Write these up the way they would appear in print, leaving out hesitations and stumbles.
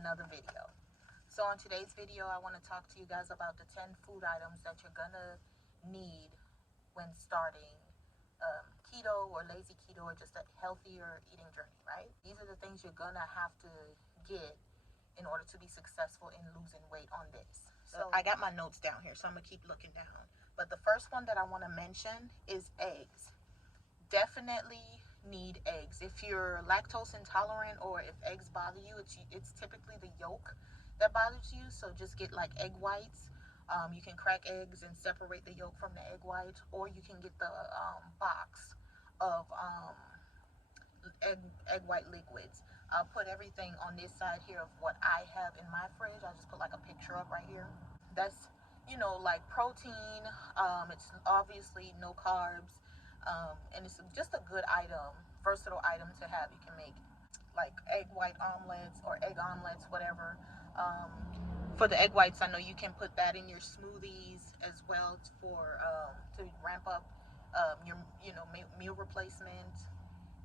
another video. So on today's video, I want to talk to you guys about the 10 food items that you're gonna need when starting keto or lazy keto or just a healthier eating journey, right? These are the things you're gonna have to get in order to be successful in losing weight on this. So I got my notes down here, so I'm gonna keep looking down. But the first one that I want to mention is eggs. Definitely need eggs. If you're lactose intolerant or if eggs bother you, it's typically the yolk that bothers you. So just get like egg whites. You can crack eggs and separate the yolk from the egg white, or you can get the box of egg white liquids. I'll put everything on this side here of what I have in my fridge. I just put like a picture up right here. That's, you know, like protein. It's obviously no carbs. And it's just a good item, versatile item to have. You can make like egg white omelets or egg omelets, whatever. For the egg whites, I know you can put that in your smoothies as well for to ramp up your meal replacement.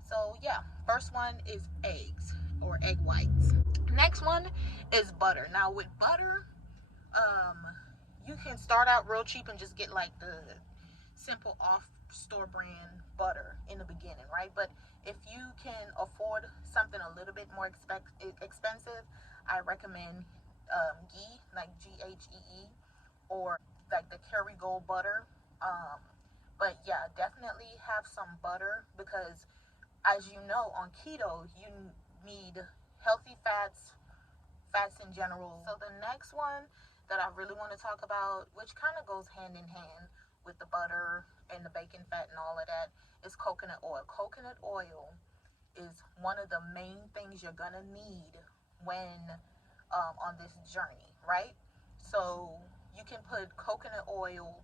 So yeah, first one is eggs or egg whites. Next one is butter. Now with butter, you can start out real cheap and just get like the simple off store brand butter in the beginning, right? But if you can afford something a little bit more expensive, I recommend ghee, like Ghee, or like the Kerrygold butter. But yeah, definitely have some butter, because as you know, on keto you need healthy fats in general. So the next one that I really want to talk about, which kind of goes hand in hand with the butter and the bacon fat and all of that, is coconut oil. Coconut oil is one of the main things you're gonna need when on this journey, right? So you can put coconut oil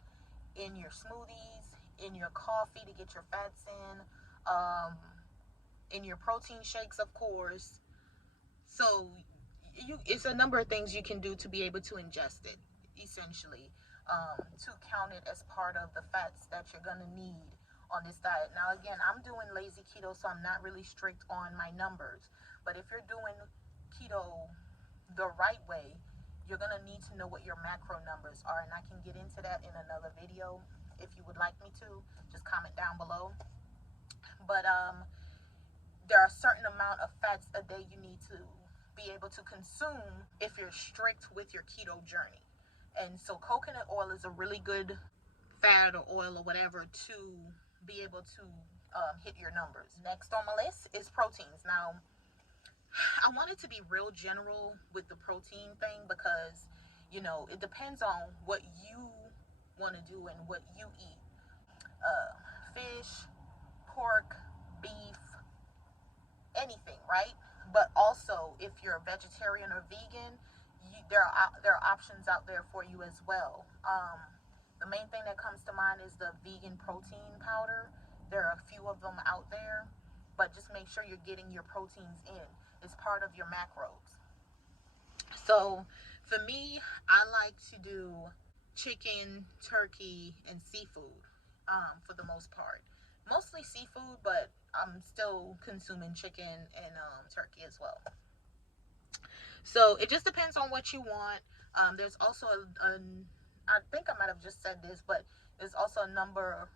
in your smoothies, in your coffee to get your fats in your protein shakes, of course. So it's a number of things you can do to be able to ingest it, essentially, to count it as part of the fats that you're gonna need on this diet. Now again, I'm doing lazy keto, so I'm not really strict on my numbers. But if you're doing keto the right way, you're gonna need to know what your macro numbers are, and I can get into that in another video if you would like me to. Just comment down below. But there are a certain amount of fats a day you need to be able to consume if you're strict with your keto journey. And so coconut oil is a really good fat or oil or whatever to be able to hit your numbers. Next on my list is proteins. Now, I wanted to be real general with the protein thing because, you know, it depends on what you want to do and what you eat. Fish, pork, beef, anything, right? But also, if you're a vegetarian or vegan, there are options out there for you as well. The main thing that comes to mind is the vegan protein powder. There are a few of them out there, but just make sure you're getting your proteins in. It's part of your macros. So for me, I like to do chicken, turkey, and seafood for the most part. Mostly seafood, but I'm still consuming chicken and turkey as well. So it just depends on what you want. There's also I think I might have just said this, but there's also a number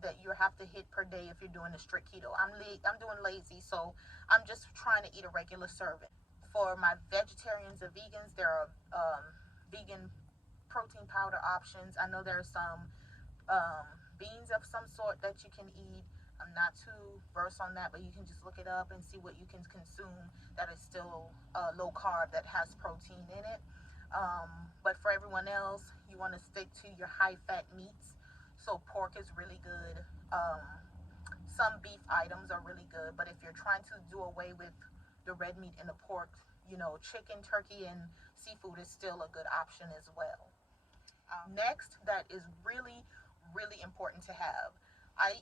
that you have to hit per day if you're doing a strict keto. I'm doing lazy, so I'm just trying to eat a regular serving. For my vegetarians and vegans, there are vegan protein powder options. I know there are some beans of some sort that you can eat. I'm not too versed on that, but you can just look it up and see what you can consume that is still low carb, that has protein in it. But for everyone else, you want to stick to your high fat meats. So pork is really good. Some beef items are really good, but if you're trying to do away with the red meat and the pork, you know, chicken, turkey, and seafood is still a good option as well. Next, that is really, really important to have. I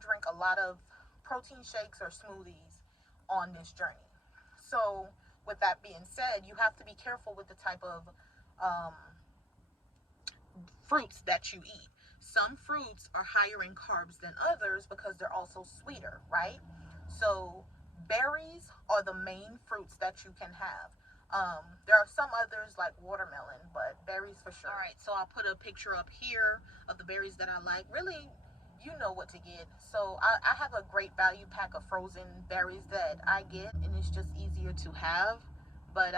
drink a lot of protein shakes or smoothies on this journey. So with that being said, you have to be careful with the type of fruits that you eat. Some fruits are higher in carbs than others because they're also sweeter, right? So berries are the main fruits that you can have. There are some others like watermelon, but berries for sure. All right, so I'll put a picture up here of the berries that I like. Really, you know what to get. So I have a great value pack of frozen berries that I get, and it's just easier to have. But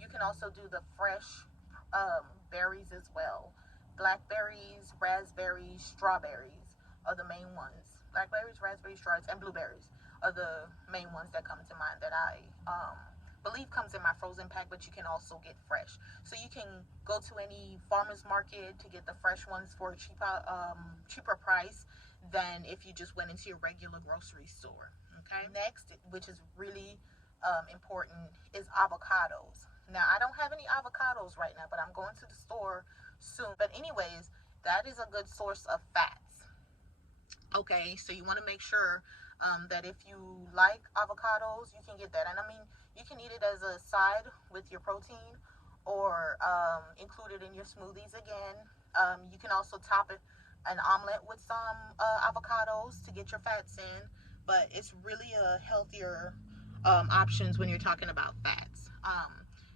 you can also do the fresh berries as well. Blackberries, raspberries, strawberries are the main ones. Blackberries, raspberries, strawberries, and blueberries are the main ones that come to mind that I believe comes in my frozen pack, but you can also get fresh. So you can go to any farmer's market to get the fresh ones for a cheaper price than if you just went into your regular grocery store. Okay. Next, which is really important, is avocados. Now, I don't have any avocados right now, but I'm going to the store soon. But anyways, that is a good source of fats. Okay, so you want to make sure that if you like avocados, you can get that. And I mean, you can eat it as a side with your protein, or include it in your smoothies again. You can also top it an omelet with some avocados to get your fats in. But it's really a healthier options when you're talking about fats.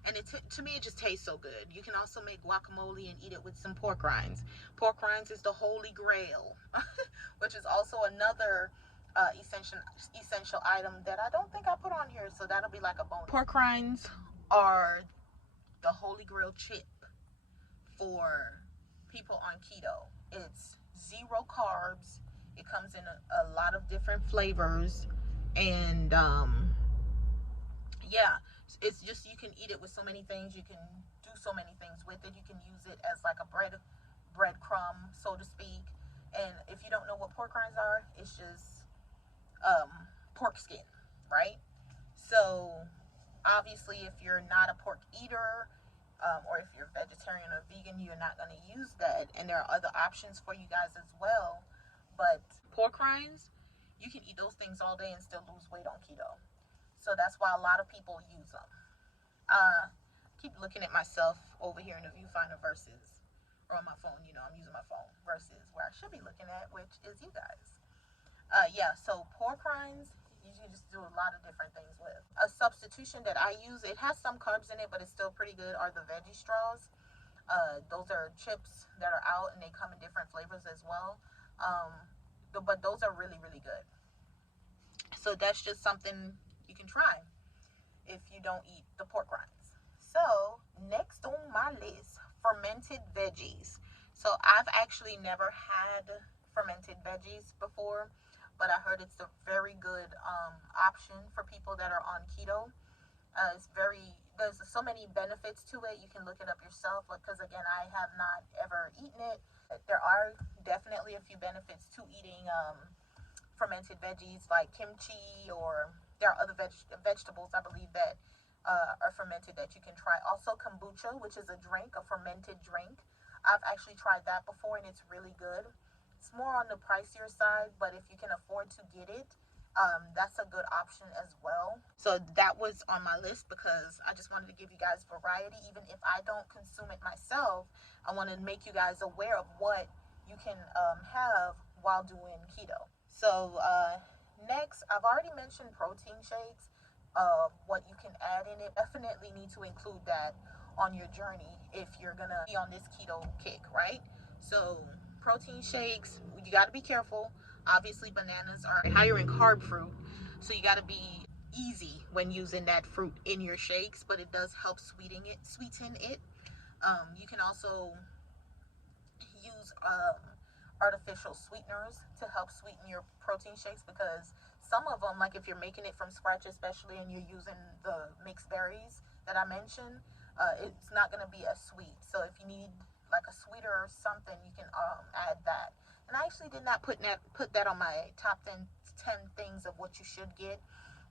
And to me, it just tastes so good. You can also make guacamole and eat it with some pork rinds. Pork rinds is the holy grail, which is also another essential item that I don't think I put on here, so that'll be like a bonus. Pork rinds are the holy grail chip for people on keto. It's 0 carbs. It comes in a lot of different flavors, and yeah, it's just, you can eat it with so many things. You can do so many things with it. You can use it as like a breadcrumb, so to speak. And if you don't know what pork rinds are, it's just pork skin, right? So obviously, if you're not a pork eater, or if you're vegetarian or vegan, you're not going to use that. And there are other options for you guys as well. But pork rinds, you can eat those things all day and still lose weight on keto. So that's why a lot of people use them. Keep looking at myself over here in the viewfinder versus, or on my phone, I'm using my phone, versus where I should be looking at, which is you guys. Yeah, so pork rinds, you can just do a lot of different things with. A substitution that I use, it has some carbs in it, but it's still pretty good, are the veggie straws. Those are chips that are out, and they come in different flavors as well. But those are really, really good. So that's just something you can try if you don't eat the pork rinds. So next on my list, fermented veggies. So I've actually never had fermented veggies before, but I heard it's a very good option for people that are on keto. There's so many benefits to it. You can look it up yourself, because again, I have not ever eaten it. There are definitely a few benefits to eating fermented veggies like kimchi, or there are other vegetables, I believe, that are fermented that you can try. Also kombucha, which is a fermented drink. I've actually tried that before, and it's really good. It's more on the pricier side, but if you can afford to get it, that's a good option as well. So that was on my list because I just wanted to give you guys variety. Even if I don't consume it myself, I want to make you guys aware of what you can have while doing keto. So next, I've already mentioned protein shakes. What you can add in it. Definitely need to include that on your journey if you're gonna be on this keto kick, right? So protein shakes, you got to be careful. Obviously, bananas are higher in carb fruit, so you got to be easy when using that fruit in your shakes, but it does help sweeten it. You can also use artificial sweeteners to help sweeten your protein shakes, because some of them, like if you're making it from scratch, especially, and you're using the mixed berries that I mentioned, it's not going to be as sweet. So if you need like a sweeter or something, you can add that. And I actually did not put that on my top 10 things of what you should get,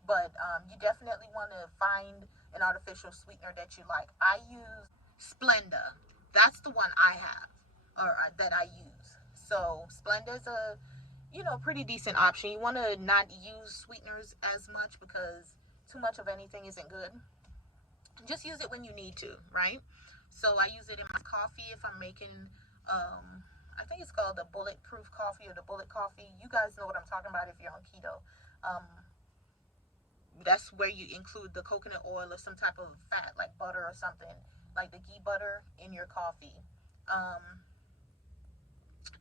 but you definitely want to find an artificial sweetener that you like. I use Splenda. That's the one I have, or that I use. So Splenda is a pretty decent option. You want to not use sweeteners as much, because too much of anything isn't good. Just use it when you need to, right? So I use it in my coffee if I'm making, I think it's called the bulletproof coffee or the bullet coffee. You guys know what I'm talking about if you're on keto. That's where you include the coconut oil or some type of fat like butter or something, like the ghee butter in your coffee.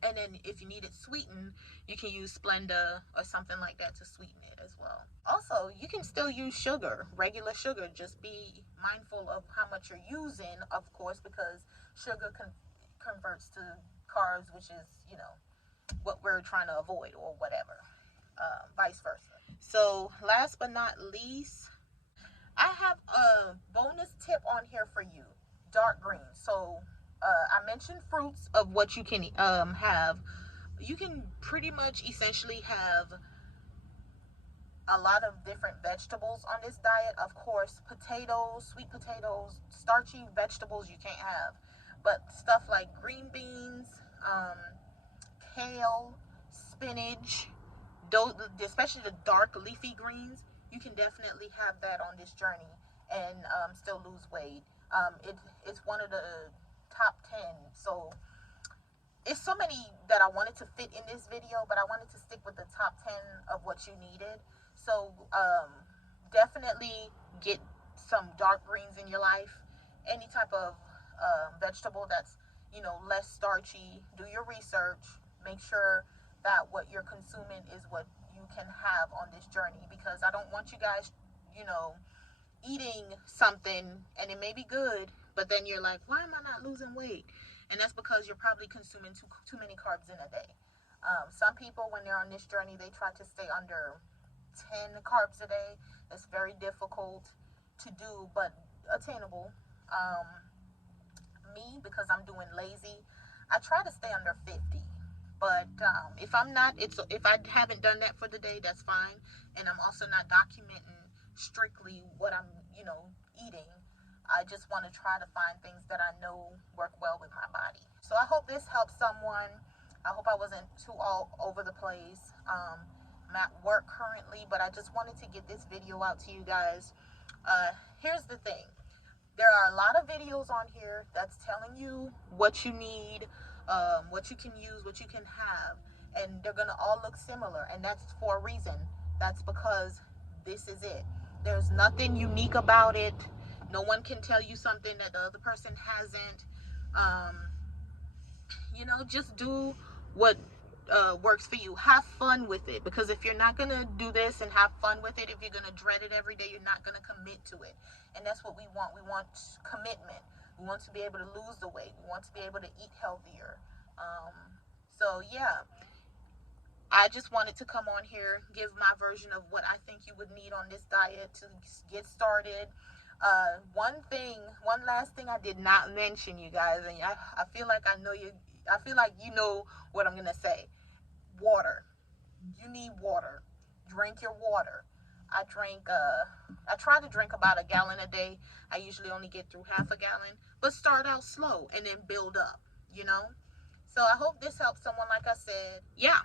And then if you need it sweetened, you can use Splenda or something like that to sweeten it as well. Also, you can still use sugar, regular sugar. Just be mindful of how much you're using, of course, because sugar converts to carbs, which is, what we're trying to avoid or whatever, vice versa. So last but not least, I have a bonus tip on here for you. Dark greens. So I mentioned fruits of what you can have. You can pretty much essentially have a lot of different vegetables on this diet. Of course, potatoes, sweet potatoes, starchy vegetables you can't have. But stuff like green beans, kale, spinach, especially the dark leafy greens, you can definitely have that on this journey and still lose weight. It's one of the top 10. So it's so many that I wanted to fit in this video, but I wanted to stick with the top 10 of what you needed. So definitely get some dark greens in your life. Any type of vegetable that's, less starchy. Do your research. Make sure that what you're consuming is what you can have on this journey, because I don't want you guys, eating something and it may be good, but then you're like, why am I not losing weight? And that's because you're probably consuming too many carbs in a day. Some people, when they're on this journey, they try to stay under 10 carbs a day. It's very difficult to do, but attainable. Me, because I'm doing lazy, I try to stay under 50. But if I'm not, if I haven't done that for the day, that's fine. And I'm also not documenting strictly what I'm, eating. I just want to try to find things that I know work well with my body. So I hope this helps someone. I hope I wasn't too all over the place. I'm at work currently, but I just wanted to get this video out to you guys. Here's the thing. There are a lot of videos on here that's telling you what you need, what you can use, what you can have, and they're going to all look similar, and that's for a reason. That's because this is it. There's nothing unique about it. No one can tell you something that the other person hasn't. Just do what works for you. Have fun with it, because if you're not going to do this and have fun with it, if you're going to dread it every day, you're not going to commit to it. And that's what we want. We want commitment. We want to be able to lose the weight. We want to be able to eat healthier. So yeah, I just wanted to come on here, give my version of what I think you would need on this diet to get started. One last thing I did not mention, you guys, and I feel like I feel like you know what I'm gonna say. Water. You need water. Drink your water. I try to drink about a gallon a day. I usually only get through half a gallon, but start out slow and then build up, So I hope this helps someone, like I said. Yeah.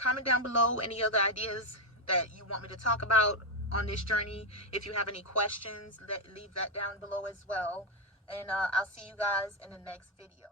Comment down below any other ideas that you want me to talk about on this journey. If you have any questions, leave that down below as well. And I'll see you guys in the next video.